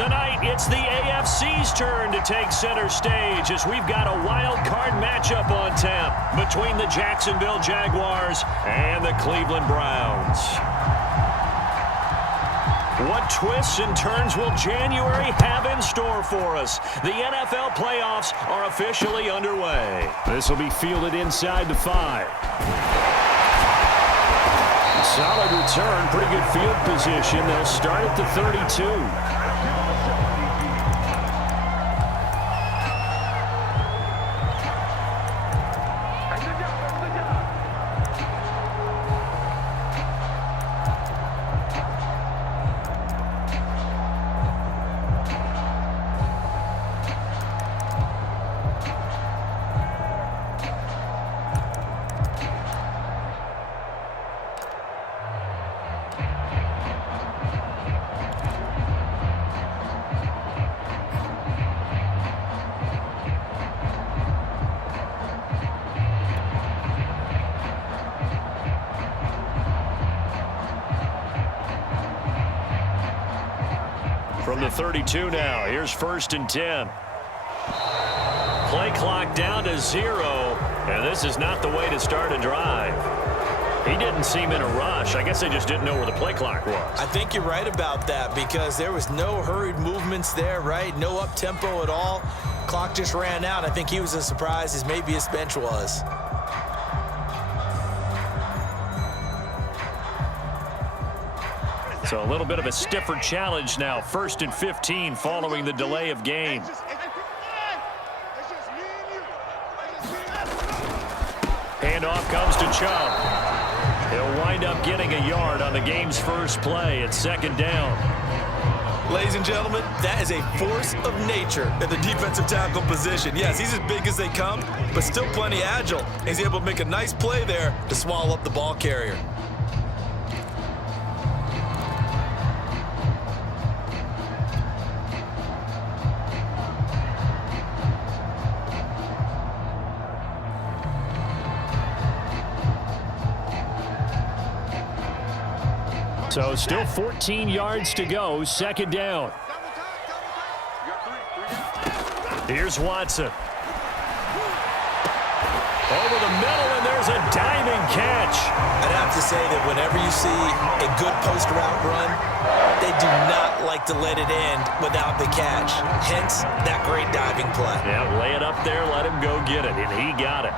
Tonight, it's the AFC's turn to take center stage as we've got a wild card matchup on tap between the Jacksonville Jaguars and the Cleveland Browns. What twists and turns will January have in store for us? The NFL playoffs are officially underway. This will be fielded inside the 5. Solid return, pretty good field position. They'll start at the 32. From the 32 now, here's 1st and 10. Play clock down to 0, and this is not the way to start a drive. He didn't seem in a rush. I guess they just didn't know where the play clock was. I think you're right about that because there was no hurried movements there, right? No up-tempo at all. Clock just ran out. I think he was as surprised as maybe his bench was. So a little bit of a stiffer challenge now. 1st and 15 following the delay of game. Handoff comes to Chubb. He'll wind up getting a yard on the game's first play at 2nd down. Ladies and gentlemen, that is a force of nature at the defensive tackle position. Yes, he's as big as they come, but still plenty agile. He's able to make a nice play there to swallow up the ball carrier. So still 14 yards to go, 2nd down. Here's Watson. Over the middle, and there's a diving catch. I'd have to say that whenever you see a good post route run, they do not like to let it end without the catch. Hence, that great diving play. Yeah, lay it up there, let him go get it, and he got it.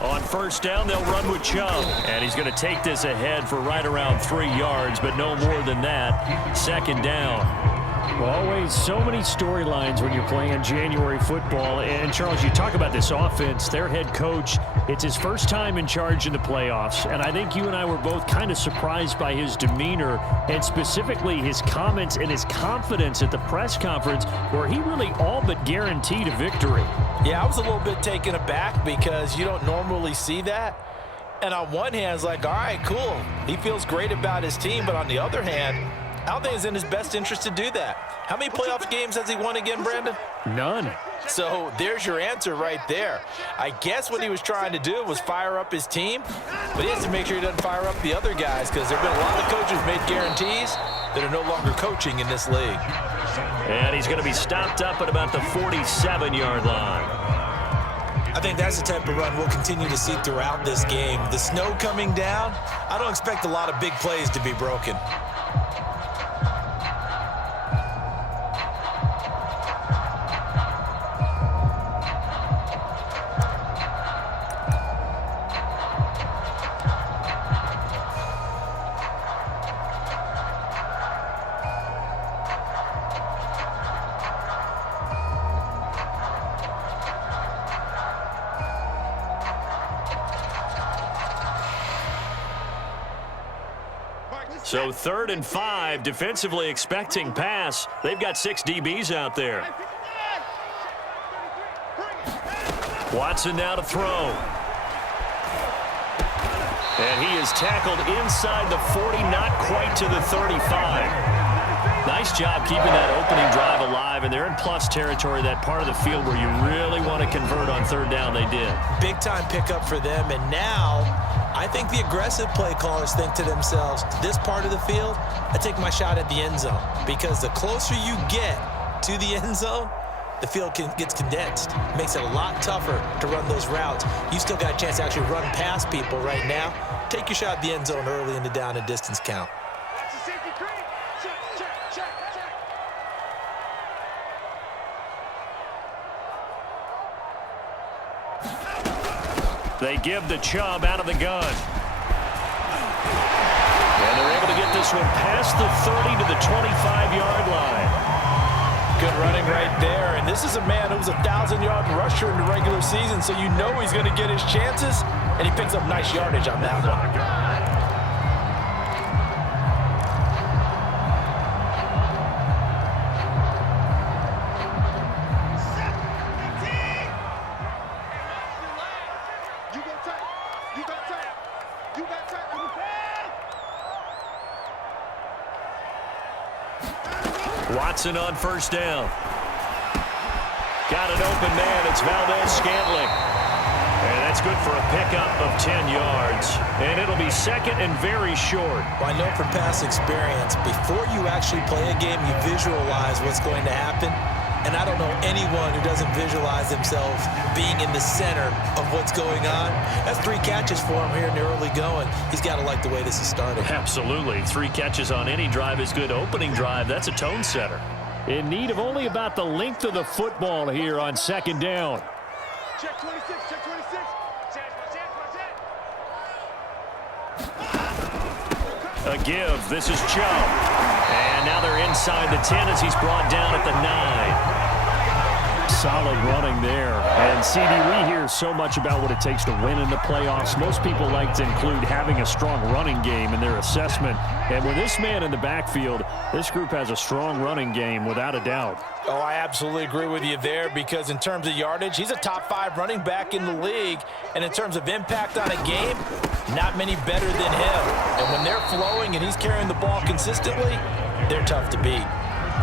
On 1st down, they'll run with Chubb. And he's going to take this ahead for right around 3 yards, but no more than that. 2nd down. Well, always so many storylines when you're playing January football. And, Charles, you talk about this offense, their head coach, it's his first time in charge in the playoffs. And I think you and I were both kind of surprised by his demeanor and specifically his comments and his confidence at the press conference where he really all but guaranteed a victory. Yeah, I was a little bit taken aback because you don't normally see that. And on one hand, it's like, all right, cool. He feels great about his team. But on the other hand, I don't think it's in his best interest to do that. How many playoff games has he won again, Brandon? None. So there's your answer right there. I guess what he was trying to do was fire up his team, but he has to make sure he doesn't fire up the other guys because there have been a lot of coaches made guarantees that are no longer coaching in this league. And he's going to be stopped up at about the 47-yard line. I think that's the type of run we'll continue to see throughout this game. The snow coming down, I don't expect a lot of big plays to be broken. So 3rd and 5, defensively expecting pass. They've got 6 DBs out there. Watson now to throw. And he is tackled inside the 40, not quite to the 35. Nice job keeping that opening drive alive, and they're in plus territory, that part of the field where you really want to convert on third down. They did. Big-time pickup for them, and now I think the aggressive play callers think to themselves, this part of the field, I take my shot at the end zone, because the closer you get to the end zone, the field gets condensed. Makes it a lot tougher to run those routes. You still got a chance to actually run past people right now. Take your shot at the end zone early in the down and distance count. They give the Chubb out of the gun. And they're able to get this one past the 30 to the 25-yard line. Good running right there. And this is a man who was a 1,000-yard rusher in the regular season, so you know he's going to get his chances, and he picks up nice yardage on that one. Watson on first down. Got an open man. It's Valdez-Scantling. And that's good for a pickup of 10 yards. And it'll be second and very short. Well, I know from past experience, before you actually play a game, you visualize what's going to happen. And I don't know anyone who doesn't visualize themselves being in the center of what's going on. That's 3 catches for him here in the early going. He's got to like the way this is starting. Absolutely. 3 catches on any drive is good. Opening drive, that's a tone setter. In need of only about the length of the football here on second down. Check 26, check 26. A give. This is Chubb. And now they're inside the 10 as he's brought down at the 9. Solid running there. And, CD, we hear so much about what it takes to win in the playoffs. Most people like to include having a strong running game in their assessment. And with this man in the backfield, this group has a strong running game without a doubt. Oh, I absolutely agree with you there, because in terms of yardage, he's a top 5 running back in the league. And in terms of impact on a game, not many better than him. And when they're flowing and he's carrying the ball consistently, they're tough to beat.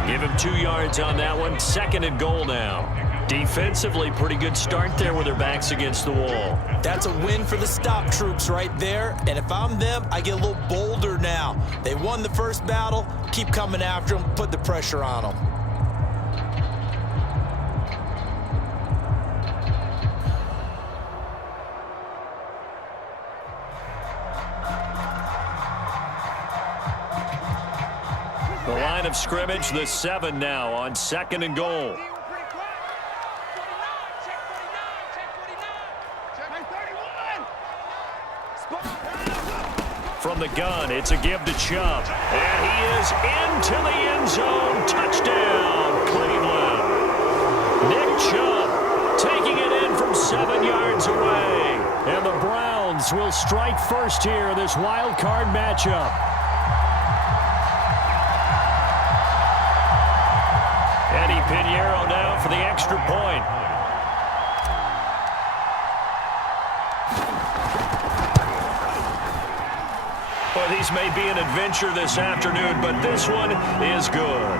Give him 2 yards on that one. Second and goal now. Defensively, pretty good start there with their backs against the wall. That's a win for the stop troops right there. And if I'm them, I get a little bolder now. They won the first battle. Keep coming after them. Put the pressure on them. The line of scrimmage, the 7 now on second and goal. From the gun, it's a give to Chubb. And he is into the end zone. Touchdown, Cleveland. Nick Chubb taking it in from 7 yards away. And the Browns will strike first here, this wild card matchup. Eddie Pinheiro now for the extra point. Well, these may be an adventure this afternoon, but this one is good.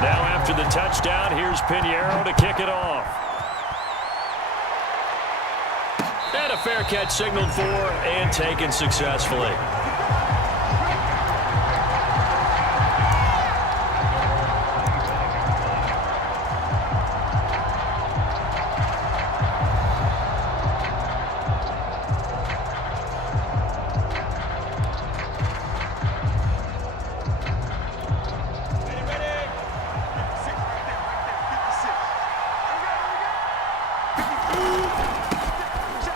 Now after the touchdown, here's Pinheiro to kick it off. And a fair catch signaled for and taken successfully.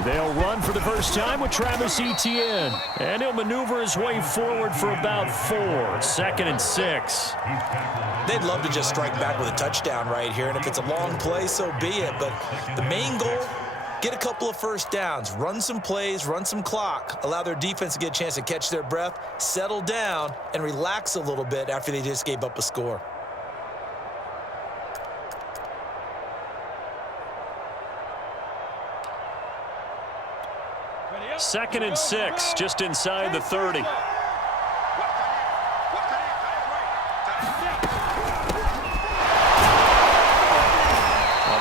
They'll run for the first time with Travis Etienne. And he'll maneuver his way forward for about 4. Second and 6. They'd love to just strike back with a touchdown right here. And if it's a long play, so be it. But the main goal get a couple of first downs, run some plays, run some clock, allow their defense to get a chance to catch their breath, settle down, and relax a little bit after they just gave up a score. Second and 6, just inside the 30. A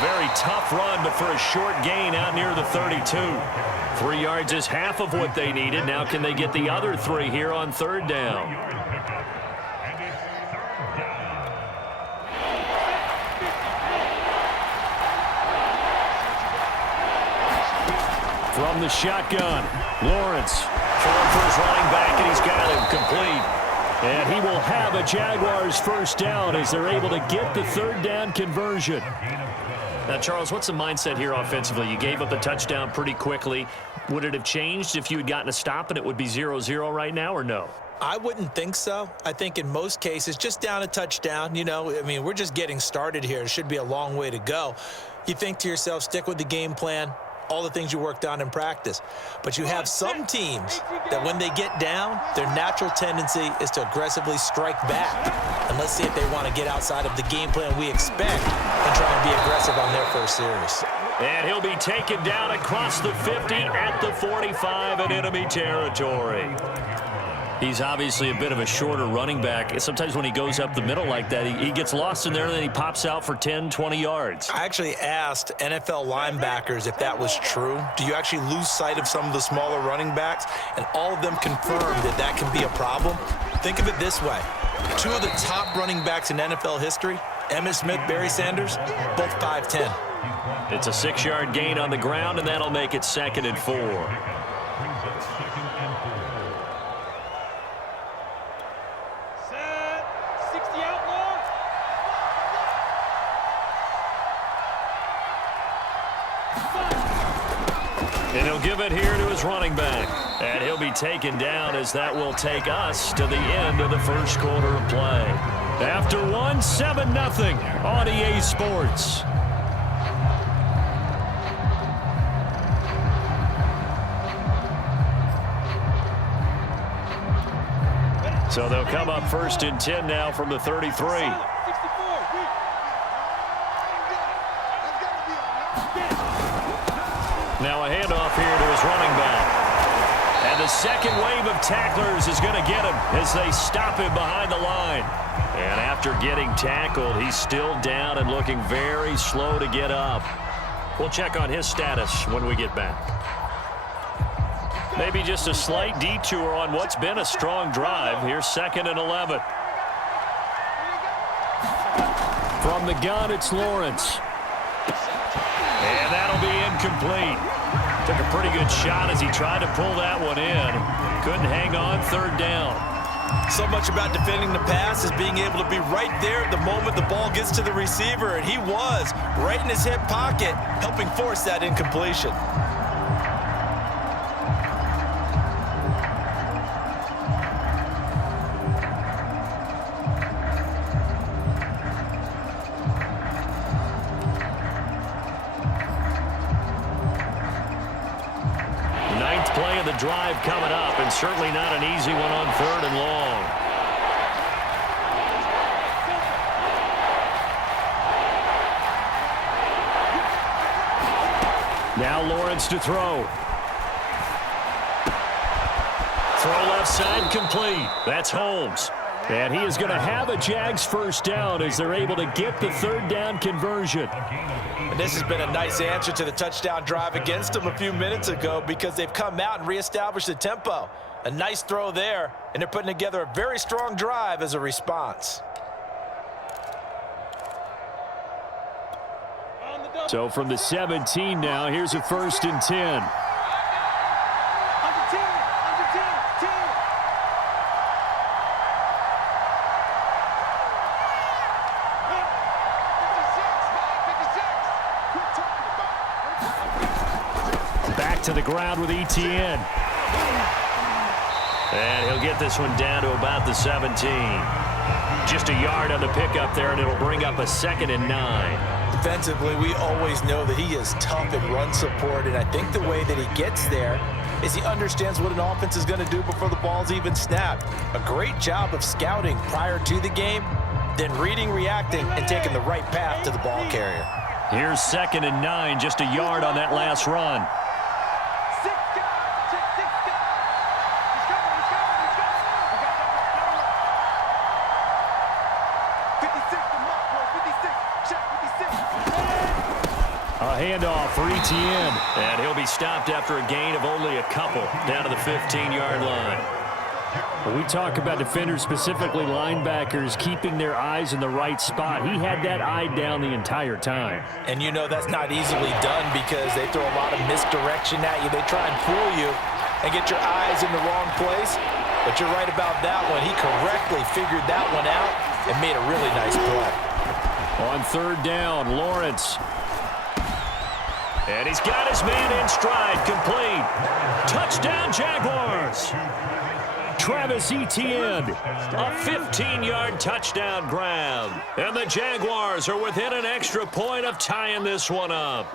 very tough run, but for a short gain out near the 32. 3 yards is half of what they needed. Now can they get the other 3 here on third down? From the shotgun, Lawrence throwing for his running back, and he's got him complete. And he will have a Jaguars first down as they're able to get the third down conversion. Now, Charles, what's the mindset here offensively? You gave up the touchdown pretty quickly. Would it have changed if you had gotten a stop and it would be 0-0 right now, or no? I wouldn't think so. I think in most cases, just down a touchdown, you know, I mean, we're just getting started here. It should be a long way to go. You think to yourself, stick with the game plan, all the things you worked on in practice. But you have some teams that when they get down, their natural tendency is to aggressively strike back. And let's see if they want to get outside of the game plan we expect and try and be aggressive on their first series. And he'll be taken down across the 50 at the 45 in enemy territory. He's obviously a bit of a shorter running back. Sometimes when he goes up the middle like that, he gets lost in there, and then he pops out for 10, 20 yards. I actually asked NFL linebackers if that was true. Do you actually lose sight of some of the smaller running backs? And all of them confirmed that that can be a problem. Think of it this way. 2 of the top running backs in NFL history, Emmitt Smith, Barry Sanders, both 5'10". It's a 6-yard gain on the ground, and that'll make it 2nd and 4. And he'll give it here to his running back. And he'll be taken down as that will take us to the end of the first quarter of play. After one, 7-0 on EA Sports. So they'll come up 1st and 10 now from the 33. Now a handoff here to his running back. And the second wave of tacklers is going to get him as they stop him behind the line. And after getting tackled, he's still down and looking very slow to get up. We'll check on his status when we get back. Maybe just a slight detour on what's been a strong drive. Here's 2nd and 11. From the gun, it's Lawrence. And that'll be incomplete. Took a pretty good shot as he tried to pull that one in. Couldn't hang on, 3rd down. So much about defending the pass is being able to be right there at the moment the ball gets to the receiver, and he was right in his hip pocket, helping force that incompletion. Play of the drive coming up, and certainly not an easy one on 3rd and long. Now Lawrence to throw. Throw left side complete. That's Holmes. And he is going to have a Jags first down as they're able to get the 3rd down conversion. And this has been a nice answer to the touchdown drive against them a few minutes ago because they've come out and reestablished the tempo. A nice throw there, and they're putting together a very strong drive as a response. So from the 17 now, here's a 1st and 10. To the ground with Etienne. And he'll get this one down to about the 17. Just a yard on the pickup there, and it'll bring up a 2nd and 9. Defensively, we always know that he is tough in run support, and I think the way that he gets there is he understands what an offense is going to do before the ball's even snapped. A great job of scouting prior to the game, then reading, reacting, and taking the right path to the ball carrier. Here's 2nd and 9, just a yard on that last run. A handoff for ETN, and he'll be stopped after a gain of only a couple down to the 15-yard line. When we talk about defenders, specifically linebackers, keeping their eyes in the right spot, he had that eye down the entire time. And you know that's not easily done because they throw a lot of misdirection at you. They try and fool you and get your eyes in the wrong place. But you're right about that one. He correctly figured that one out and made a really nice play. On 3rd down, Lawrence. And he's got his man in stride, complete. Touchdown, Jaguars. Travis Etienne, a 15-yard touchdown grab. And the Jaguars are within an extra point of tying this one up.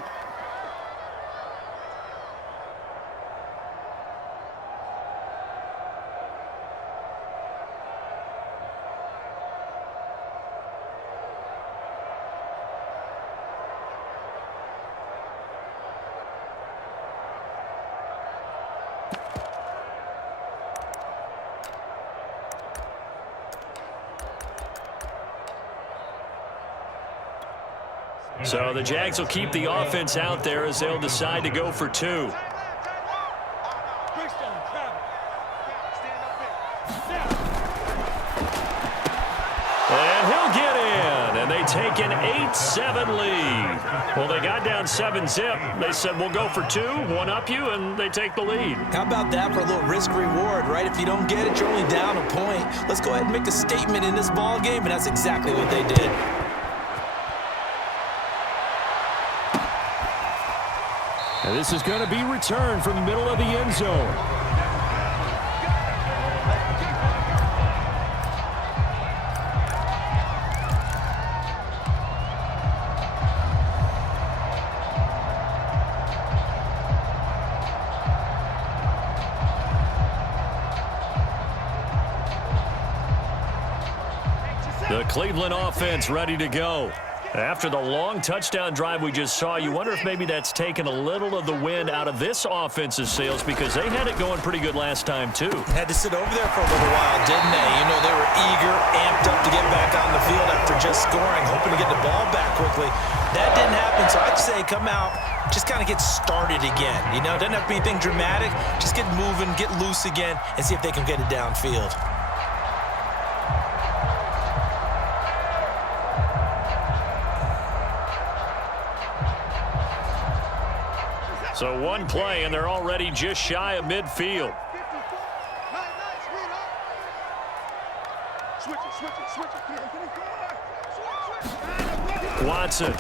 So the Jags will keep the offense out there as they'll decide to go for 2. And he'll get in, and they take an 8-7 lead. Well, they got down 7-zip. They said, we'll go for 2, one up you, and they take the lead. How about that for a little risk-reward, right? If you don't get it, you're only down a point. Let's go ahead and make a statement in this ball game, and that's exactly what they did. And this is going to be returned from the middle of the end zone. The Cleveland offense ready to go. After the long touchdown drive we just saw, you wonder if maybe that's taken a little of the wind out of this offense's sails because they had it going pretty good last time, too. Had to sit over there for a little while, didn't they? You know, they were eager, amped up to get back on the field after just scoring, hoping to get the ball back quickly. That didn't happen, so I'd say come out, just kind of get started again. You know, doesn't have to be anything dramatic. Just get moving, get loose again, and see if they can get it downfield. So one play, and they're already just shy of midfield. Watson.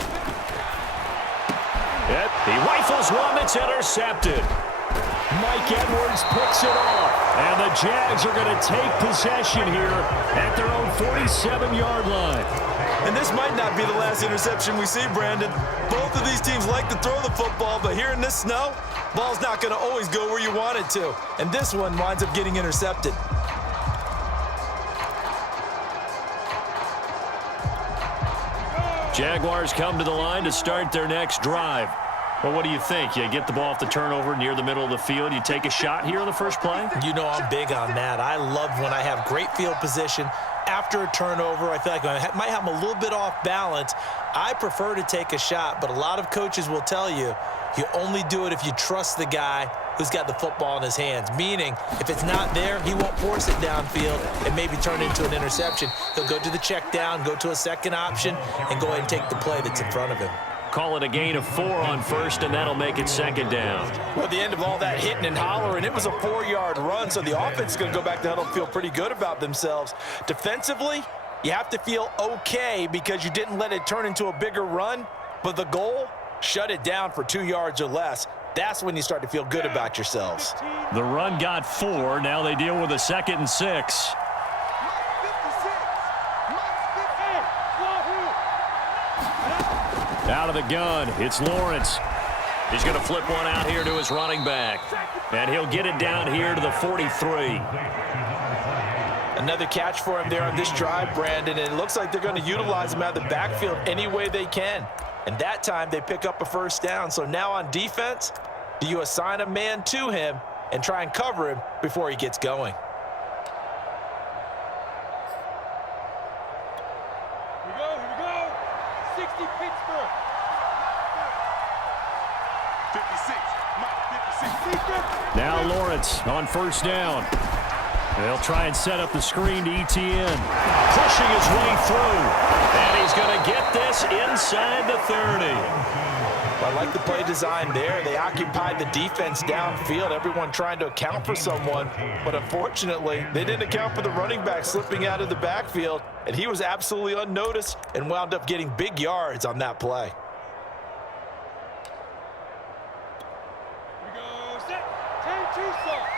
Yep, he rifles one that's intercepted. Mike Edwards picks it off. And the Jags are going to take possession here at their own 47-yard line. And this might not be the last interception we see, Brandon. Both of these teams like to throw the football, but here in this snow, ball's not going to always go where you want it to. And this one winds up getting intercepted. Jaguars come to the line to start their next drive. Well, what do you think? You get the ball off the turnover near the middle of the field. You take a shot here on the first play? You know I'm big on that. I love when I have great field position. After a turnover, I feel like I might have them a little bit off balance. I prefer to take a shot, but a lot of coaches will tell you, you only do it if you trust the guy who's got the football in his hands. Meaning, if it's not there, he won't force it downfield and maybe turn it into an interception. He'll go to the check down, go to a second option, and go ahead and take the play that's in front of him. Call it a gain of 4 on first, and that'll make it second down. Well, at the end of all that hitting and hollering, it was a 4-yard run, so the offense is going to go back to huddle and feel pretty good about themselves. Defensively, you have to feel okay because you didn't let it turn into a bigger run, but the goal, shut it down for 2 yards or less. That's when you start to feel good about yourselves. The run got 4. Now they deal with a 2nd and 6. Out of the gun, it's Lawrence. He's going to flip one out here to his running back. And he'll get it down here to the 43. Another catch for him there on this drive, Brandon, and it looks like they're going to utilize him out of the backfield any way they can. And that time they pick up a first down. So now on defense, do you assign a man to him and try and cover him before he gets going? Here we go. 60 Pittsburgh. 56. Mike, 56. Now Lawrence on first down. They'll try and set up the screen to ETN. Pushing his way through. And he's going to get this inside the 30. Well, I like the play design there. They occupied the defense downfield, everyone trying to account for someone. But unfortunately, they didn't account for the running back slipping out of the backfield. And he was absolutely unnoticed and wound up getting big yards on that play. Here we go. Set. 10-2 start.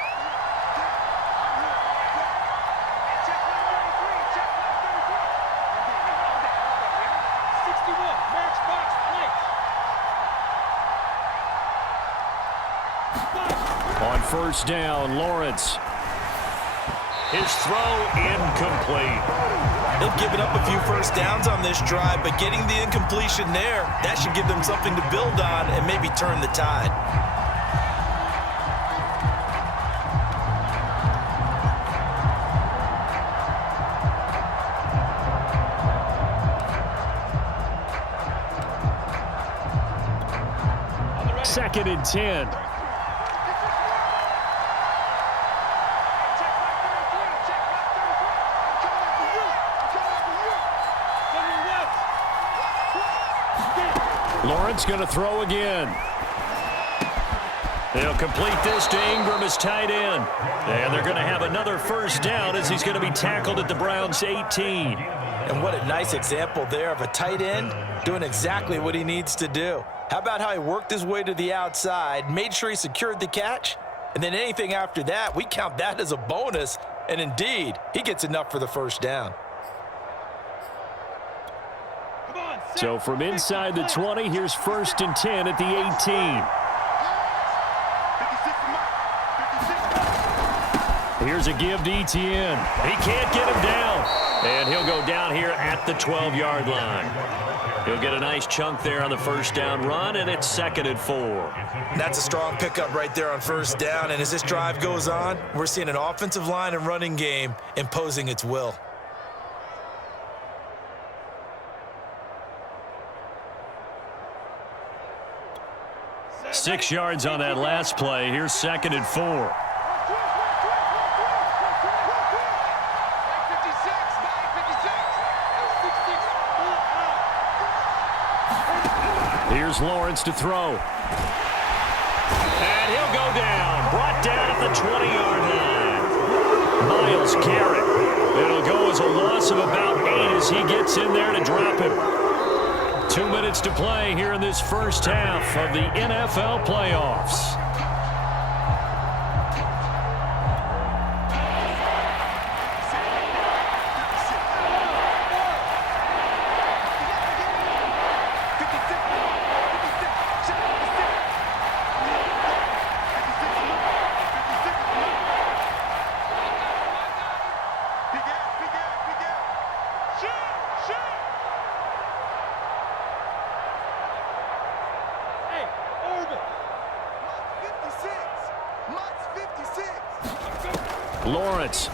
On first down, Lawrence. His throw incomplete. They've given up a few first downs on this drive, but getting the incompletion there, that should give them something to build on and maybe turn the tide. Second and 10. Lawrence going to throw again. They'll complete this to Ingram as tight end. And they're going to have another first down as he's going to be tackled at the Browns' 18. And what a nice example there of a tight end doing exactly what he needs to do. How about how he worked his way to the outside, made sure he secured the catch, and then anything after that, we count that as a bonus. And indeed, he gets enough for the first down. So from inside the 20, here's first and 10 at the 18. Here's a give to ETN. He can't get him down. And he'll go down here at the 12-yard line. He'll get a nice chunk there on the first down run, and it's second and 4. That's a strong pickup right there on first down. And as this drive goes on, we're seeing an offensive line and running game imposing its will. Six yards on that last play. Here's second and 4. Here's Lawrence to throw. And he'll go down. Brought down at the 20-yard line. Myles Garrett. It'll go as a loss of about 8 as he gets in there to drop him. 2 minutes to play here in this first half of the NFL playoffs. Lawrence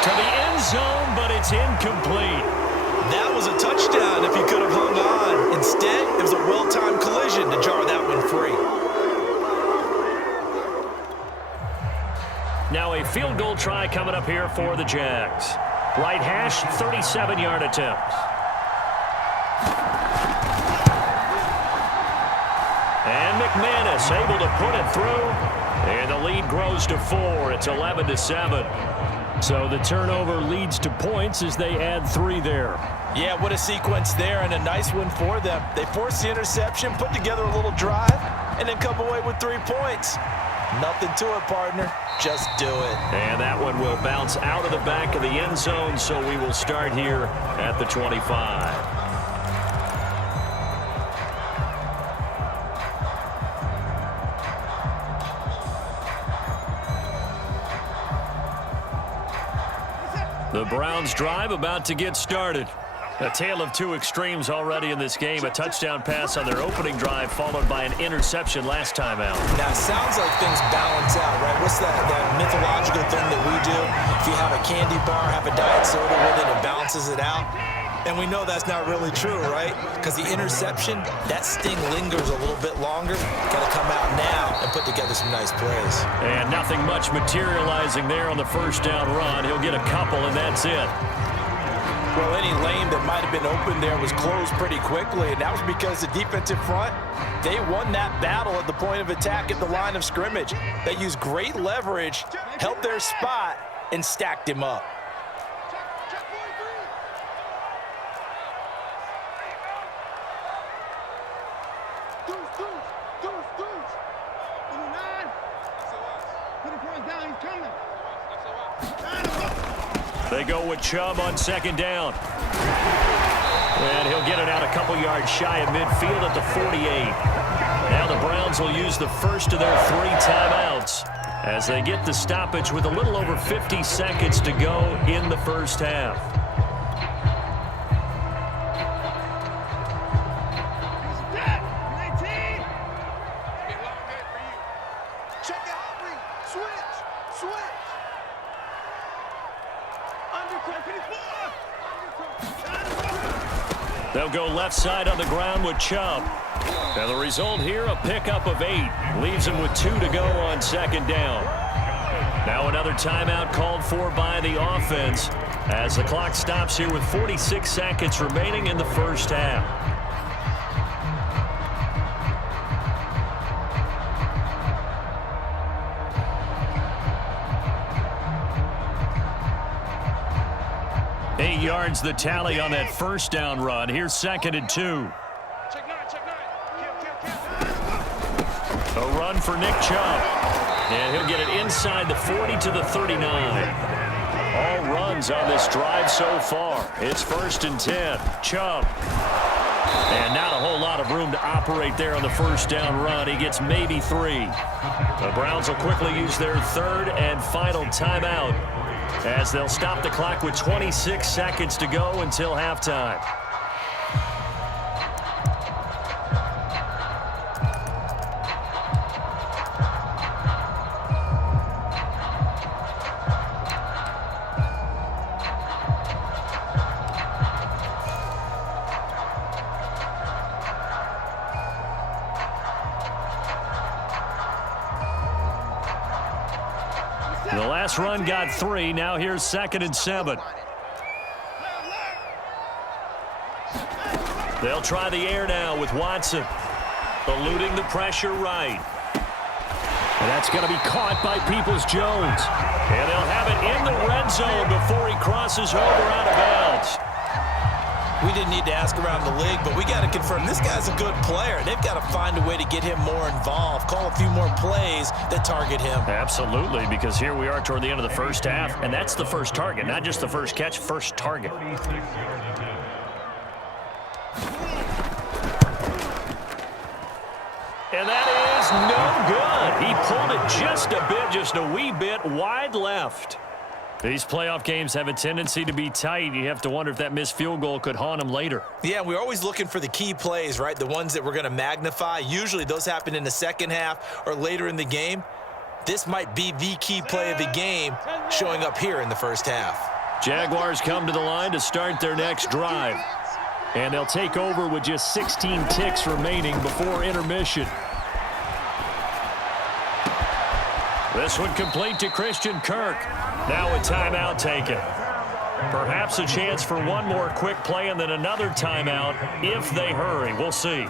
to the end zone, but it's incomplete. That was a touchdown if he could have hung on. Instead, it was a well-timed collision to jar that one free. Now a field goal try coming up here for the Jags. Right hash, 37-yard attempt. And McManus able to put it through. And the lead grows to 4. It's 11-7. So the turnover leads to points as they add 3 there. Yeah, what a sequence there, and a nice one for them. They forced the interception, put together a little drive, and then come away with 3 points. Nothing to it, partner. Just do it. And that one will bounce out of the back of the end zone, so we will start here at the 25. The Browns drive about to get started. A tale of two extremes already in this game. A touchdown pass on their opening drive followed by an interception last time out. Now, it sounds like things balance out, right? What's that mythological thing that we do? If you have a candy bar, have a diet soda with it, it balances it out. And we know that's not really true, right? Because the interception, that sting lingers a little bit longer. Got to come out now and put together some nice plays. And nothing much materializing there on the first down run. He'll get a couple, and that's it. Well, any lane that might have been open there was closed pretty quickly, and that was because the defensive front, they won that battle at the point of attack at the line of scrimmage. They used great leverage, held their spot, and stacked him up. They go with Chubb on second down. And he'll get it out a couple yards shy of midfield at the 48. Now the Browns will use the first of their 3 timeouts as they get the stoppage with a little over 50 seconds to go in the first half. They'll go left side on the ground with Chubb. And the result here, a pickup of 8. Leaves him with 2 to go on second down. Now another timeout called for by the offense as the clock stops here with 46 seconds remaining in the first half. Yards the tally on that first down run. Here's second and 2. A run for Nick Chubb. And he'll get it inside the 40 to the 39. All runs on this drive so far. It's first and 10. Chubb. And not a whole lot of room to operate there on the first down run. He gets maybe 3. The Browns will quickly use their third and final timeout, as they'll stop the clock with 26 seconds to go until halftime. The last run got 3. Now here's second and 7. They'll try the air now with Watson. Eluding the pressure right. And that's going to be caught by Peoples-Jones. And they'll have it in the red zone before he crosses over out of bounds. We didn't need to ask around the league, but we got to confirm this guy's a good player. They've got to find a way to get him more involved, call a few more plays that target him. Absolutely, because here we are toward the end of the first half, and that's the first target, not just the first catch, first target. And that is no good. He pulled it just a wee bit wide left. These playoff games have a tendency to be tight. You have to wonder if that missed field goal could haunt him later. Yeah, we're always looking for the key plays, right? The ones that we're going to magnify. Usually those happen in the second half or later in the game. This might be the key play of the game showing up here in the first half. Jaguars come to the line to start their next drive. And they'll take over with just 16 ticks remaining before intermission. This one complete to Christian Kirk. Now a timeout taken. Perhaps a chance for one more quick play and then another timeout if they hurry. We'll see.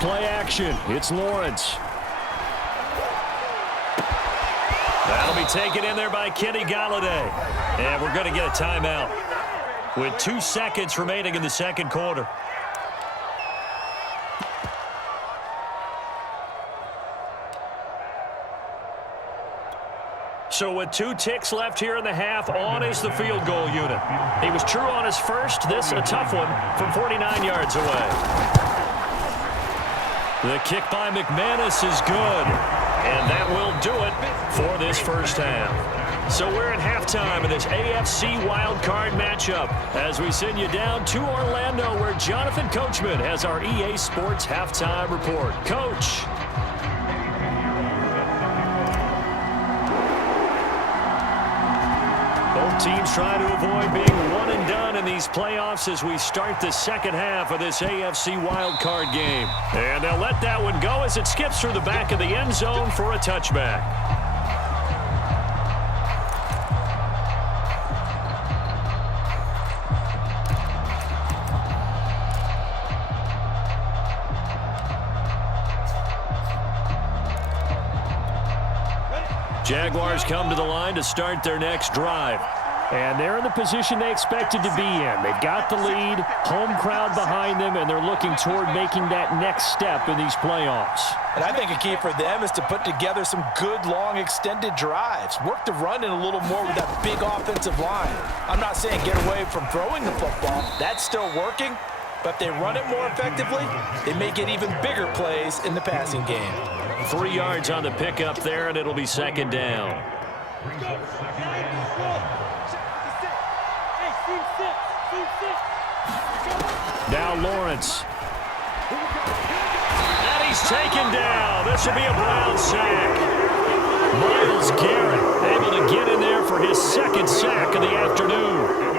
Play action. It's Lawrence. That'll be taken in there by Kenny Galladay. And we're going to get a timeout with 2 seconds remaining in the second quarter. So with 2 ticks left here in the half, on is the field goal unit. He was true on his first. This a tough one from 49 yards away. The kick by McManus is good. And that will do it for this first half. So we're at halftime in this AFC wildcard matchup as we send you down to Orlando where Jonathan Coachman has our EA Sports halftime report. Coach. Both teams trying to avoid being one and done in these playoffs as we start the second half of this AFC wildcard game. And they'll let that one go as it skips through the back of the end zone for a touchback. Jaguars come to the line to start their next drive. And they're in the position they expected to be in. They've got the lead, home crowd behind them, and they're looking toward making that next step in these playoffs. And I think a key for them is to put together some good, long, extended drives. Work the run in a little more with that big offensive line. I'm not saying get away from throwing the football. That's still working. But if they run it more effectively, they may get even bigger plays in the passing game. 3 yards on the pickup there, and it'll be second down. Now Lawrence. And he's taken down. This will be a Brown sack. Myles Garrett able to get in there for his second sack of the afternoon.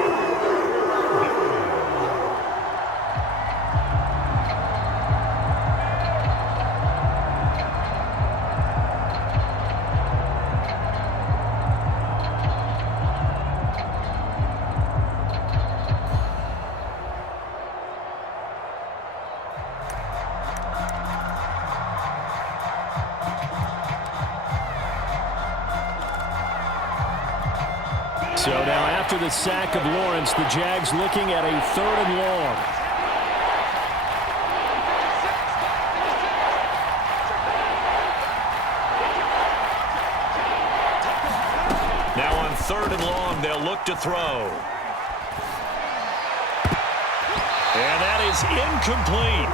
So now after the sack of Lawrence, the Jags looking at a 3rd and long. Now on 3rd and long, they'll look to throw. And that is incomplete.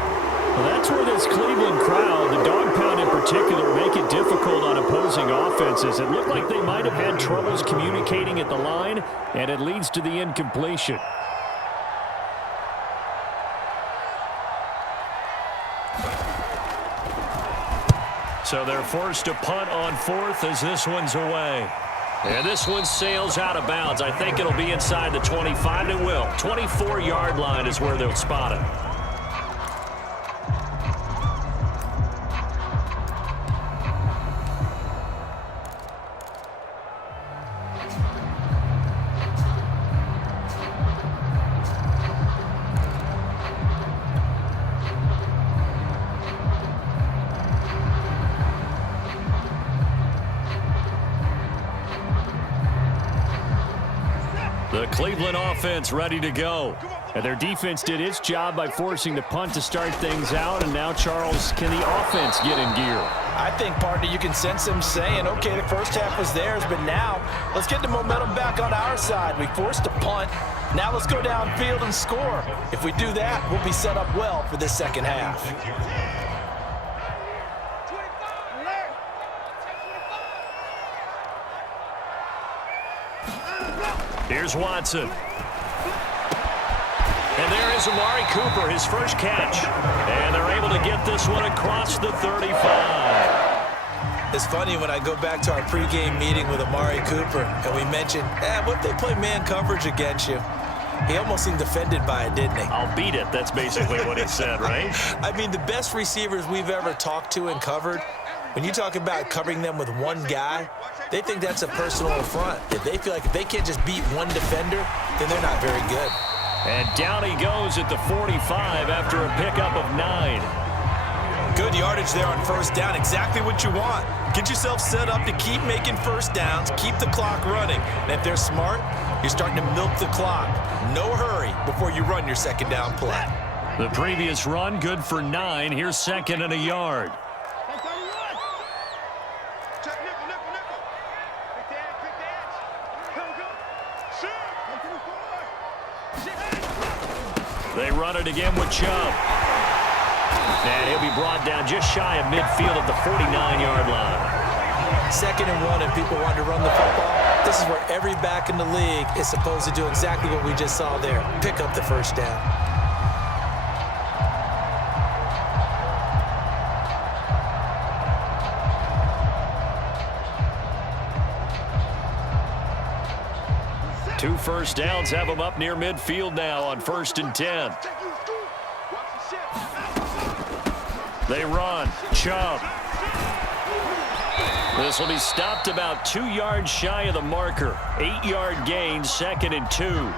Well, that's where this Cleveland crowd, the dog pound in particular, make it difficult on opposing offenses. It looked like they might have had troubles communicating at the line, and it leads to the incompletion. So they're forced to punt on 4th as this one's away. And this one sails out of bounds. I think it'll be inside the 25. It will. 24-yard line is where they'll spot it. The Cleveland offense ready to go. And their defense did its job by forcing the punt to start things out. And now, Charles, can the offense get in gear? I think, partner, you can sense them saying, okay, the first half was theirs, but now let's get the momentum back on our side. We forced a punt. Now let's go downfield and score. If we do that, we'll be set up well for this second half. Here's Watson. And there is Amari Cooper, his first catch. And they're able to get this one across the 35. It's funny when I go back to our pregame meeting with Amari Cooper and we mentioned, what if they play man coverage against you? He almost seemed offended by it, didn't he? I'll beat it. That's basically what he said, right? I mean, the best receivers we've ever talked to and covered, when you talk about covering them with one guy, They think that's a personal affront. If they feel like if they can't just beat one defender, then they're not very good. And down he goes at the 45 after a pickup of 9. Good yardage there on first down. Exactly what you want. Get yourself set up to keep making first downs, keep the clock running. And if they're smart, you're starting to milk the clock. No hurry before you run your second down play. The previous run, good for 9. Here's second and a yard. Check nickel, nickel, nickel. Quick dance. Go, go. Shoot. They run it again with Chubb. And he'll be brought down just shy of midfield at the 49-yard line. Second and 1, and people want to run the football. This is where every back in the league is supposed to do exactly what we just saw there. Pick up the first down. Two first downs have them up near midfield now on 1st and 10. They run. Chubb. This will be stopped about 2 yards shy of the marker. 8-yard gain, 2nd and 2.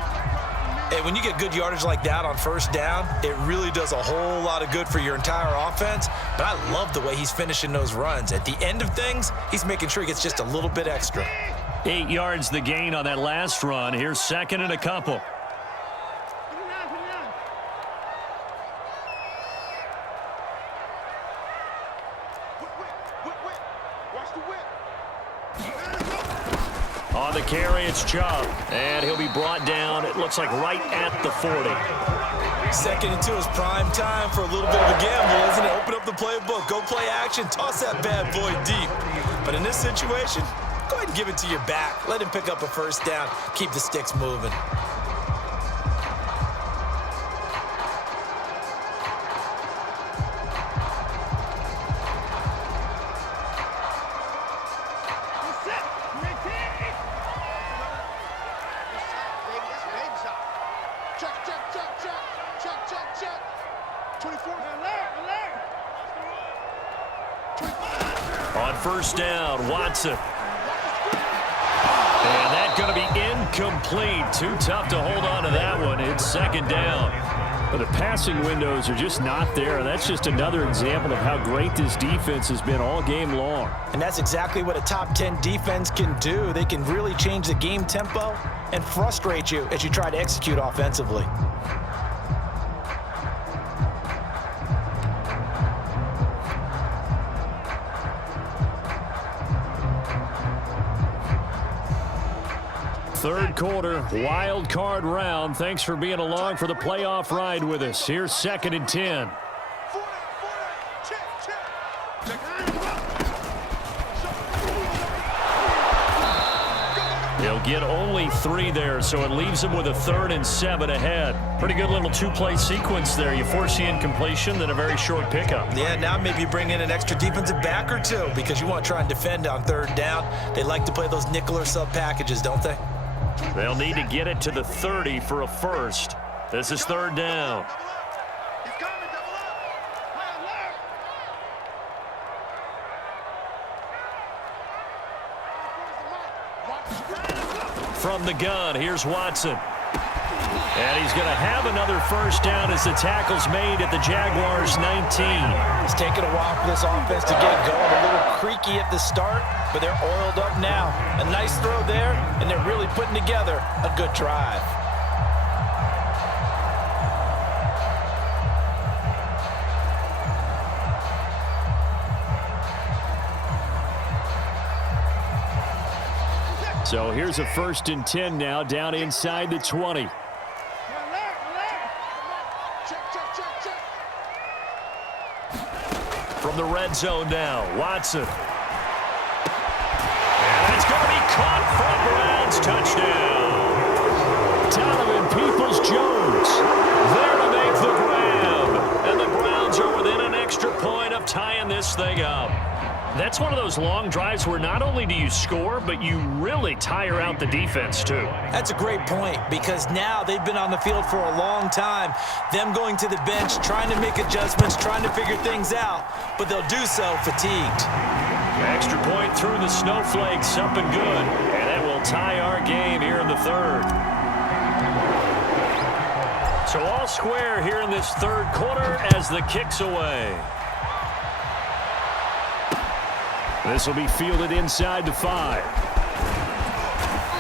Hey, when you get good yardage like that on first down, it really does a whole lot of good for your entire offense. But I love the way he's finishing those runs. At the end of things, he's making sure he gets just a little bit extra. 8 yards the gain on that last run. Here's second and a couple. On the carry, it's Chubb. And he'll be brought down, it looks like right at the 40. 2nd and 2 is prime time for a little bit of a gamble, isn't it? Open up the playbook, go play action, toss that bad boy deep. But in this situation, go ahead and give it to your back. Let him pick up a first down. Keep the sticks moving. On first down, Watson. And that's going to be incomplete. Too tough to hold on to that one. It's second down. But the passing windows are just not there. That's just another example of how great this defense has been all game long. And that's exactly what a top 10 defense can do. They can really change the game tempo and frustrate you as you try to execute offensively. Third quarter, wild card round. Thanks for being along for the playoff ride with us. Here's 2nd and 10. They'll get only 3 there, so it leaves them with a 3rd and 7 ahead. Pretty good little 2-play sequence there. You force the incompletion, then a very short pickup. Yeah, now maybe you bring in an extra defensive back or 2 because you want to try and defend on 3rd down. They like to play those nickel or sub packages, don't they? They'll need to get it to the 30 for a first. This is 3rd down. From the gun, here's Watson. And he's going to have another first down as the tackle's made at the Jaguars' 19. It's taken a while for this offense to get going. A little creaky at the start, but they're oiled up now. A nice throw there, and they're really putting together a good drive. So here's a 1st and 10 now, down inside the 20. From the red zone now, Watson. And it's going to be caught for a Browns touchdown. Donovan Peoples-Jones there to make the grab. And the Browns are within an extra point of tying this thing up. That's one of those long drives where not only do you score, but you really tire out the defense, too. That's a great point because now they've been on the field for a long time. Them going to the bench, trying to make adjustments, trying to figure things out, but they'll do so fatigued. Extra point through the snowflakes, up and good. And that will tie our game here in the third. So all square here in this third quarter as the kick's away. This will be fielded inside the 5.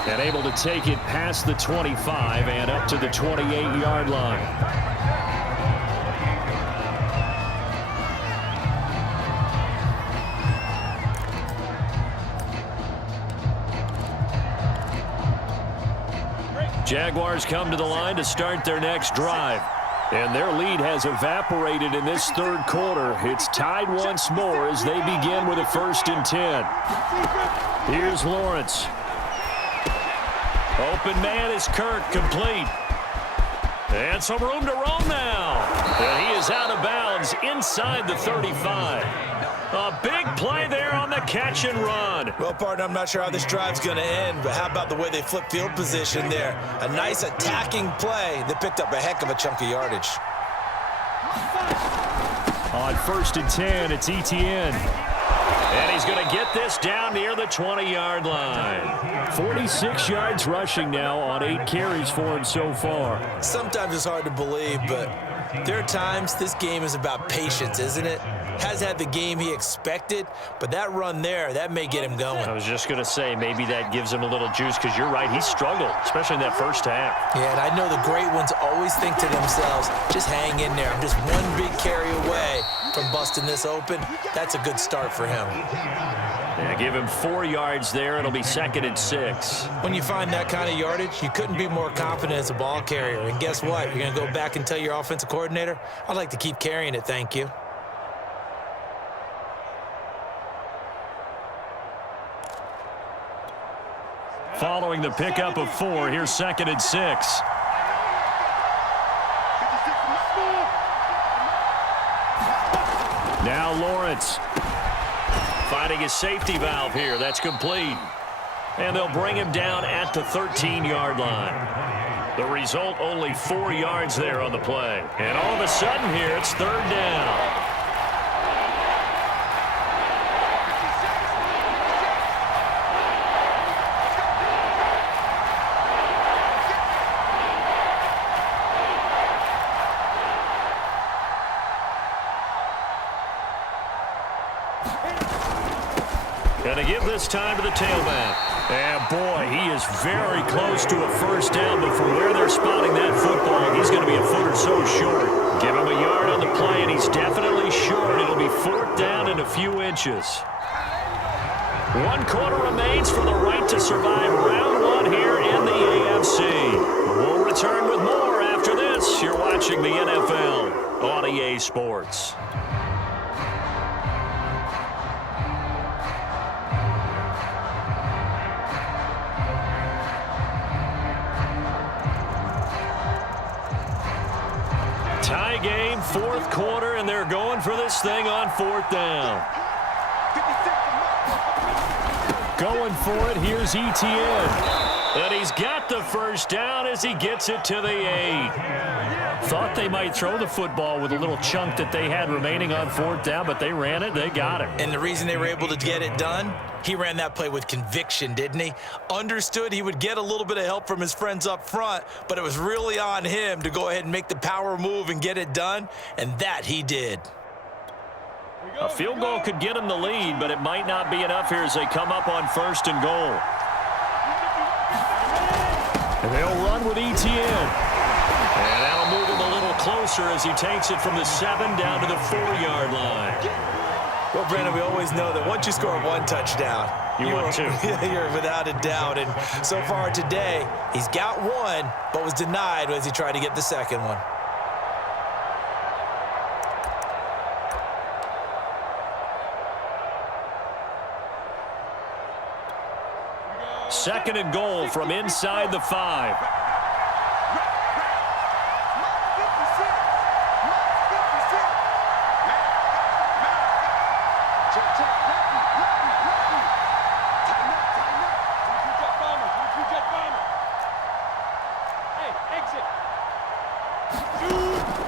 And able to take it past the 25 and up to the 28-yard line. Jaguars come to the line to start their next drive. And their lead has evaporated in this third quarter. It's tied once more as they begin with a 1st and 10. Here's Lawrence. Open man is Kirk, complete. And some room to roam now. And he is out of bounds inside the 35. A big play there on the catch and run. Well, partner, I'm not sure how this drive's going to end, but how about the way they flip field position there? A nice attacking play that picked up a heck of a chunk of yardage. On 1st and 10, it's Etienne. And he's going to get this down near the 20-yard line. 46 yards rushing now on 8 carries for him so far. Sometimes it's hard to believe, but there are times this game is about patience, isn't it? Hasn't had the game he expected, but that run there, that may get him going. I was just going to say, maybe that gives him a little juice, because you're right, he struggled, especially in that first half. Yeah, and I know the great ones always think to themselves, just hang in there. I'm just one big carry away from busting this open. That's a good start for him. Yeah, give him 4 yards there. It'll be 2nd and 6. When you find that kind of yardage, you couldn't be more confident as a ball carrier. And guess what? You're going to go back and tell your offensive coordinator, I'd like to keep carrying it, thank you. Following the pickup of 4, here's 2nd and 6. Now Lawrence finding his safety valve here. That's complete. And they'll bring him down at the 13-yard line. The result, only 4 yards there on the play. And all of a sudden here, it's 3rd down. Going to give this time to the tailback. And boy, he is very close to a 1st down, but from where they're spotting that football, he's going to be a foot or so short. Give him a yard on the play, and he's definitely short. It'll be 4th down and a few inches. 1 quarter remains for the right to survive round 1 here in the AFC. We'll return with more after this. You're watching the NFL on EA Sports. Tie game, 4th quarter, and they're going for this thing on 4th down. Going for it, here's Etienne. And he's got the 1st down as he gets it to the 8. Thought they might throw the football with a little chunk that they had remaining on 4th down, but they ran it, they got it. And the reason they were able to get it done, he ran that play with conviction, didn't he? Understood he would get a little bit of help from his friends up front, but it was really on him to go ahead and make the power move and get it done, and that he did. A field goal could get him the lead, but it might not be enough here as they come up on 1st and goal. And they'll run with Etienne. And that'll move him a little closer as he takes it from the 7 down to the 4-yard line. Well, Brandon, we always know that once you score 1 touchdown, you want 2. You're without a doubt. And so far today, he's got 1, but was denied as he tried to get the 2nd one. Second and goal from inside the 5.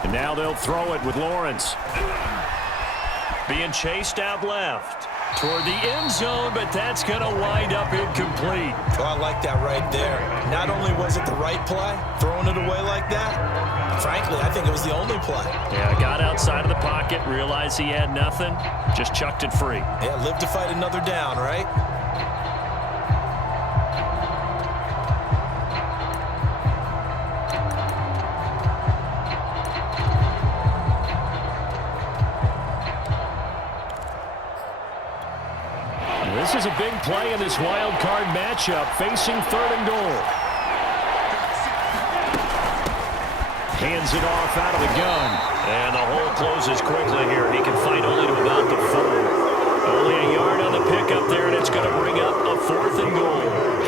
And now they'll throw it with Lawrence. Being chased out left. toward the end zone, but that's going to wind up incomplete. Well, I like that right there. Not only was it the right play, throwing it away like that, frankly, I think it was the only play. Yeah, got outside of the pocket, realized he had nothing, just chucked it free. Yeah, live to fight another down, right? This is a big play in this wild card matchup, facing 3rd and goal. Hands it off out of the gun. And the hole closes quickly here. He can fight only to about the 4. Only a yard on the pickup there, and it's going to bring up a 4th and goal.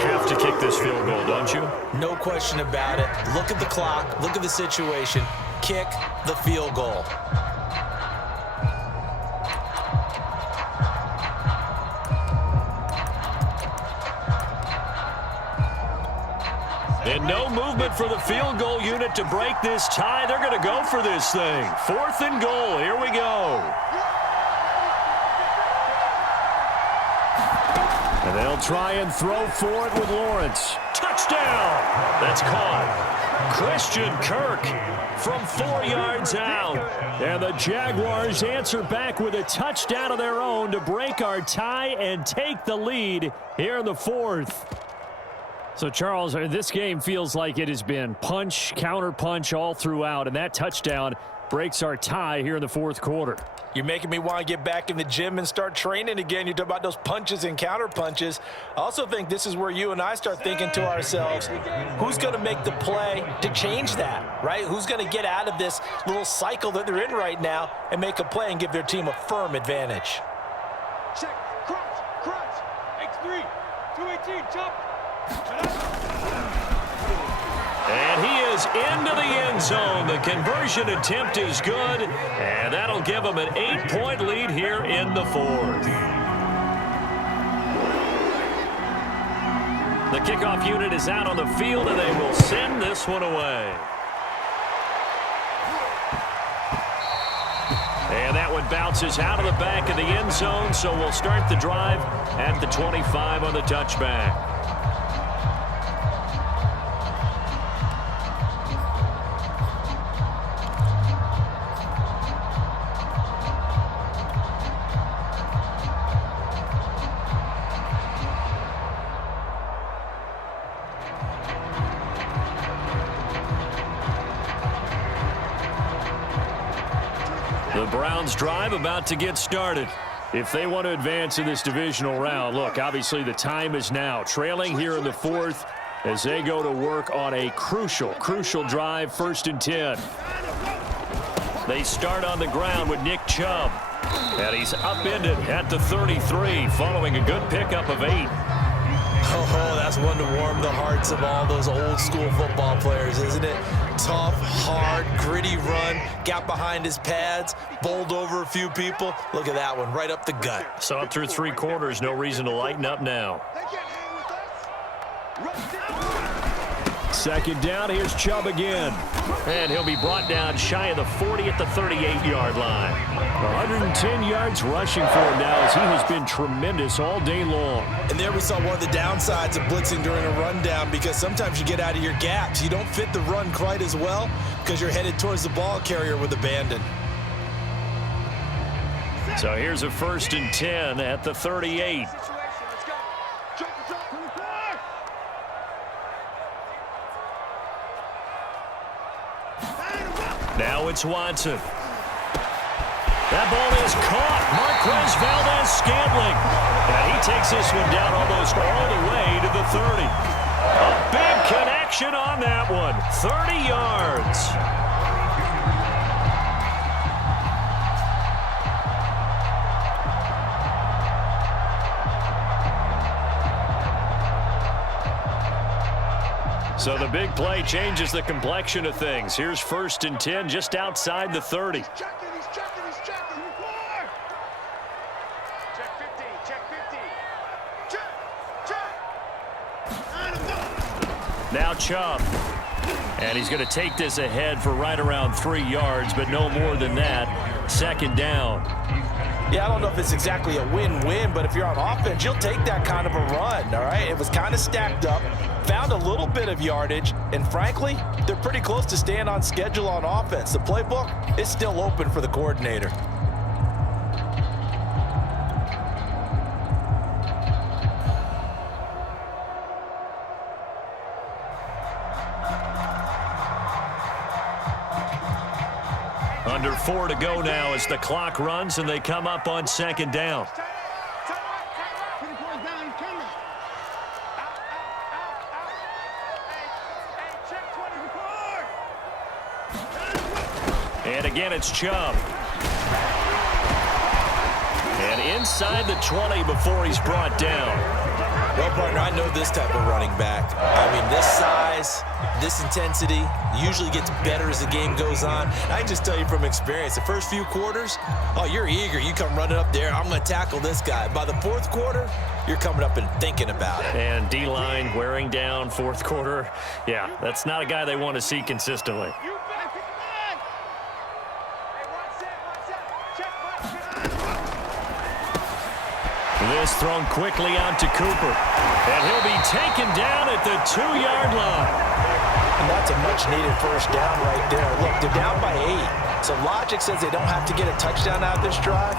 Have to kick this field goal, don't you? No question about it. Look at the clock. Look at the situation. Kick the field goal. And no movement for the field goal unit to break this tie. They're going to go for this thing. 4th and goal. Here we go. And they'll try and throw for it with Lawrence. Touchdown. That's caught. Christian Kirk from 4 yards out. And the Jaguars answer back with a touchdown of their own to break our tie and take the lead here in the 4th. So, Charles, this game feels like it has been punch, counter-punch all throughout, and that touchdown breaks our tie here in the 4th quarter. You're making me want to get back in the gym and start training again. You talk about those punches and counter-punches. I also think this is where you and I start thinking to ourselves, who's going to make the play to change that, right? Who's going to get out of this little cycle that they're in right now and make a play and give their team a firm advantage? Check. Crunch. X3. 218. Jump. And he is into the end zone. The conversion attempt is good, and that'll give him an 8-point lead here in the 4th. The kickoff unit is out on the field, and they will send this one away. And that one bounces out of the back of the end zone, so we'll start the drive at the 25 on the touchback. The Browns drive about to get started. If they want to advance in this divisional round, look, obviously the time is now. Trailing here in the 4th as they go to work on a crucial drive, 1st and 10. They start on the ground with Nick Chubb. And he's upended at the 33 following a good pickup of 8. Oh, that's one to warm the hearts of all those old school football players, isn't it? Tough, hard, gritty run, got behind his pads, bowled over a few people. Look at that one, right up the gut. Saw it through 3 quarters, no reason to lighten up now. 2nd down, here's Chubb again. And he'll be brought down shy of the 40 at the 38-yard line. 110 yards rushing for him now as he has been tremendous all day long. And there we saw one of the downsides of blitzing during a rundown, because sometimes you get out of your gaps. You don't fit the run quite as well because you're headed towards the ball carrier with abandon. So here's a 1st and 10 at the 38. Now it's Watson. That ball is caught. Marquez Valdes-Scantling. And he takes this one down almost all the way to the 30. A big connection on that one. 30 yards. So the big play changes the complexion of things. Here's 1st and 10 just outside the 30. He's checking. Check 15. Check. Now Chubb. And he's going to take this ahead for right around 3 yards, but no more than that. 2nd down. Yeah, I don't know if it's exactly a win-win, but if you're on offense, you'll take that kind of a run, all right? It was kind of stacked up, found a little bit of yardage, and frankly, they're pretty close to staying on schedule on offense. The playbook is still open for the coordinator. Under 4 to go now as the clock runs and they come up on second down. And again, it's Chubb. And inside the 20 before he's brought down. Well, partner, I know this type of running back. I mean, this size, this intensity usually gets better as the game goes on. I can just tell you from experience, the first few quarters, oh, you're eager. You come running up there, I'm going to tackle this guy. By the fourth quarter, you're coming up and thinking about it. And D-line wearing down fourth quarter. Yeah, that's not a guy they want to see consistently. This thrown quickly out to Cooper. And he'll be taken down at the 2-yard line. And that's a much-needed first down right there. Look, they're down by 8. So logic says they don't have to get a touchdown out of this drive.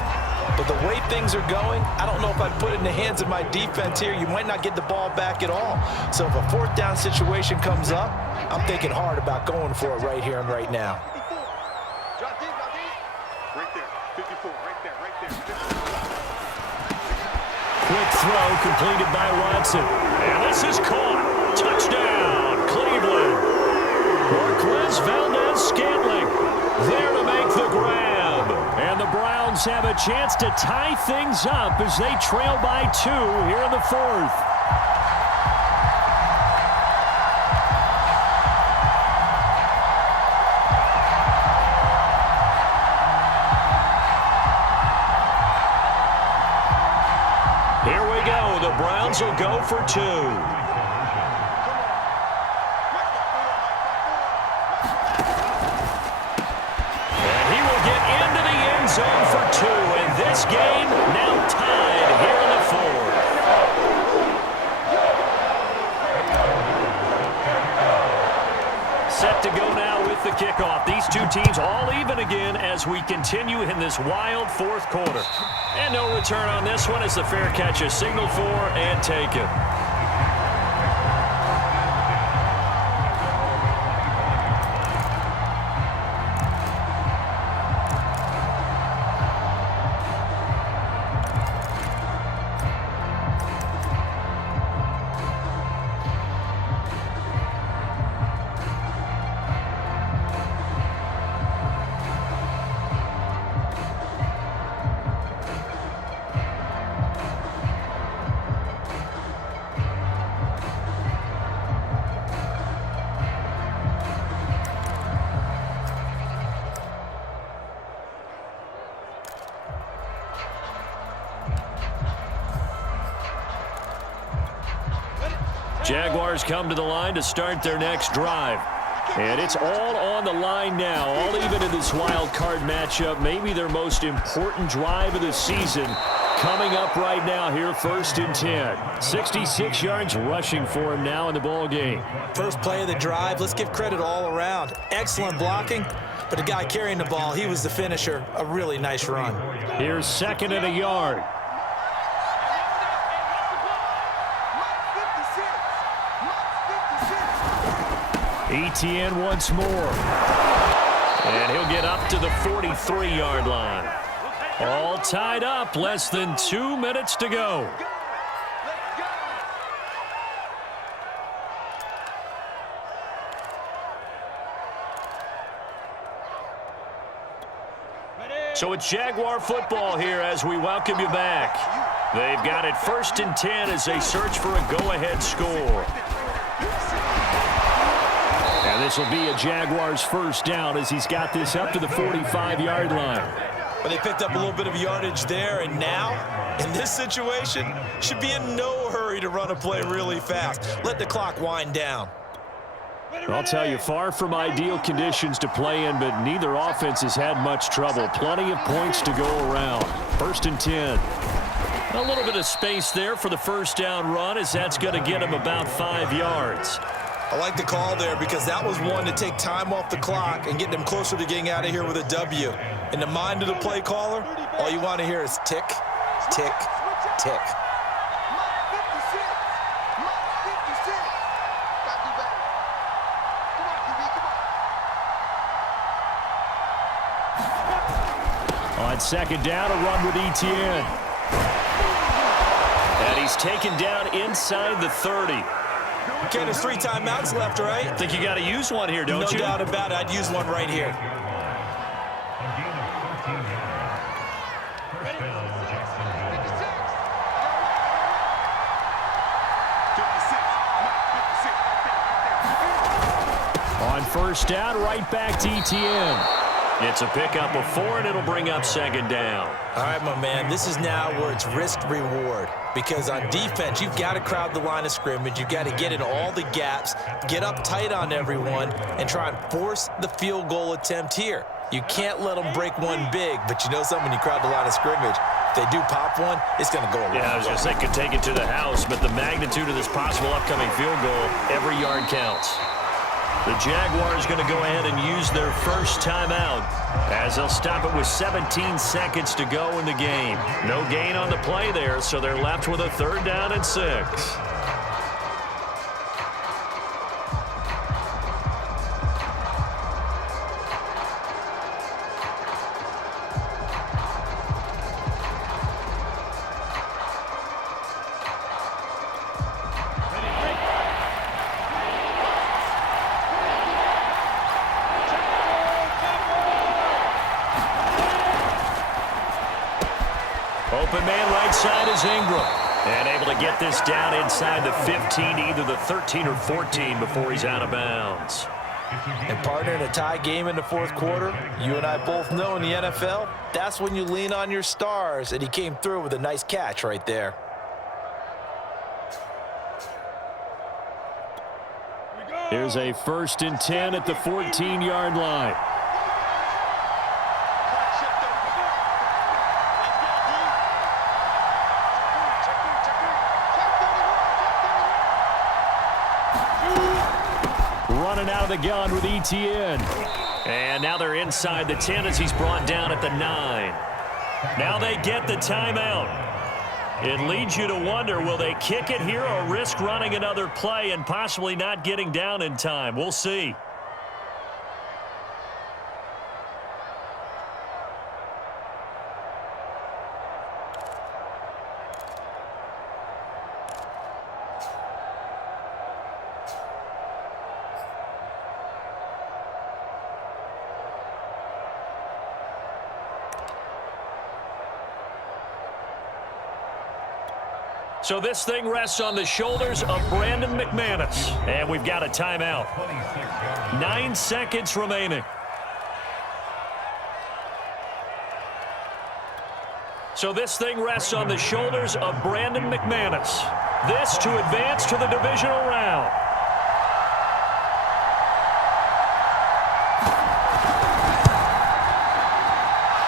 But the way things are going, I don't know if I'd put it in the hands of my defense here. You might not get the ball back at all. So if a fourth down situation comes up, I'm thinking hard about going for it right here and right now. Right there, 54, right there, right there. 54. Quick throw completed by Watson. And this is caught. Touchdown, Cleveland. Marquez Valdez-Scantling there to make the grab. And the Browns have a chance to tie things up as they trail by 2 here in the 4th. Here we go. The Browns will go for 2. And he will get into the end zone for 2. And this game now tied here in the 4th. Set to go now with the kickoff. These two teams all even again as we continue in this wild 4th quarter. And no return on this one as the fair catch is signaled for and taken. Jaguars come to the line to start their next drive. And it's all on the line now, all even in this wild card matchup. Maybe their most important drive of the season coming up right now here, 1st and 10. 66 yards rushing for him now in the ball game. First play of the drive, let's give credit all around. Excellent blocking, but the guy carrying the ball, he was the finisher. A really nice run. Here's 2nd and a yard. ETN once more. And he'll get up to the 43-yard line. All tied up, less than 2 minutes to go. So it's Jaguar football here as we welcome you back. They've got it 1st and 10 as they search for a go-ahead score. And this will be a Jaguars first down as he's got this up to the 45-yard line. Well, they picked up a little bit of yardage there, and now, in this situation, should be in no hurry to run a play really fast. Let the clock wind down. I'll tell you, far from ideal conditions to play in, but neither offense has had much trouble. Plenty of points to go around. 1st and 10. A little bit of space there for the first down run, as that's going to get him about 5 yards. I like the call there because that was one to take time off the clock and get them closer to getting out of here with a W. In the mind of the play caller, all you want to hear is tick, tick, tick. On 2nd down, a run with ETN. And he's taken down inside the 30. Okay, there's 3 timeouts left, right? I think you got to use one here, don't you? No doubt about it. I'd use one right here. On 1st down, right back to ETN. It's a pickup of 4, and it'll bring up 2nd down. All right, my man, this is now where it's risk-reward. Because on defense, you've got to crowd the line of scrimmage. You've got to get in all the gaps, get up tight on everyone, and try and force the field goal attempt here. You can't let them break one big, but you know something, when you crowd the line of scrimmage, if they do pop one, it's going to go a long way. Yeah, I was going to say, could take it to the house, but the magnitude of this possible upcoming field goal, every yard counts. The Jaguars going to go ahead and use their first timeout as they'll stop it with 17 seconds to go in the game. No gain on the play there, so they're left with a 3rd down and 6. Open man right side is Ingram. And able to get this down inside the 15, either the 13 or 14 before he's out of bounds. And partner, in a tie game in the 4th quarter, you and I both know in the NFL, that's when you lean on your stars, and he came through with a nice catch right there. Here's a 1st and 10 at the 14-yard line. Running out of the gun with ETN. And now they're inside the 10 as he's brought down at the 9. Now they get the timeout. It leads you to wonder, will they kick it here or risk running another play and possibly not getting down in time? We'll see. So this thing rests on the shoulders of Brandon McManus. And we've got a timeout. 9 seconds remaining. So this thing rests on the shoulders of Brandon McManus. This to advance to the divisional round.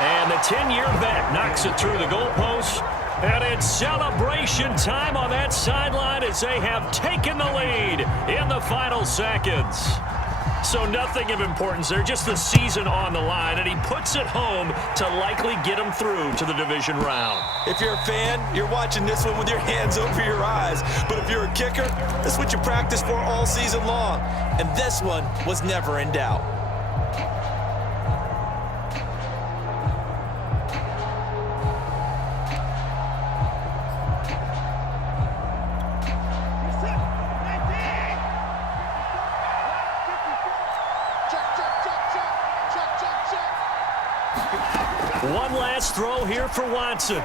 And the 10-year vet knocks it through the goalpost. And it's celebration time on that sideline as they have taken the lead in the final seconds. So nothing of importance there, just the season on the line, and he puts it home to likely get him through to the division round. If you're a fan, you're watching this one with your hands over your eyes. But if you're a kicker, this is what you practice for all season long. And this one was never in doubt. One last throw here for Watson.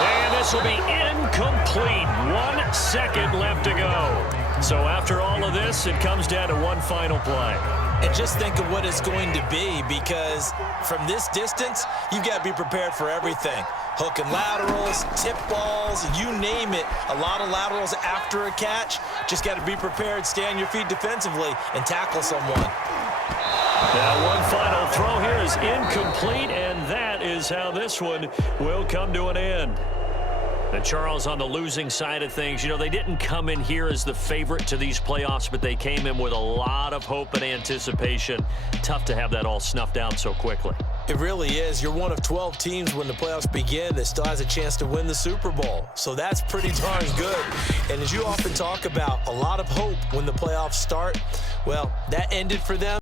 And this will be incomplete. 1 second left to go. So after all of this, it comes down to one final play. And just think of what it's going to be, because from this distance, you've got to be prepared for everything. Hook and laterals, tip balls, you name it. A lot of laterals after a catch. Just got to be prepared, stay on your feet defensively, and tackle someone. Now one final throw here is incomplete, and that is how this one will come to an end. Now, Charles, on the losing side of things, you know, they didn't come in here as the favorite to these playoffs, but they came in with a lot of hope and anticipation. Tough to have that all snuffed out so quickly. It really is. You're one of 12 teams when the playoffs begin that still has a chance to win the Super Bowl. So that's pretty darn good. And as you often talk about, a lot of hope when the playoffs start. Well, that ended for them.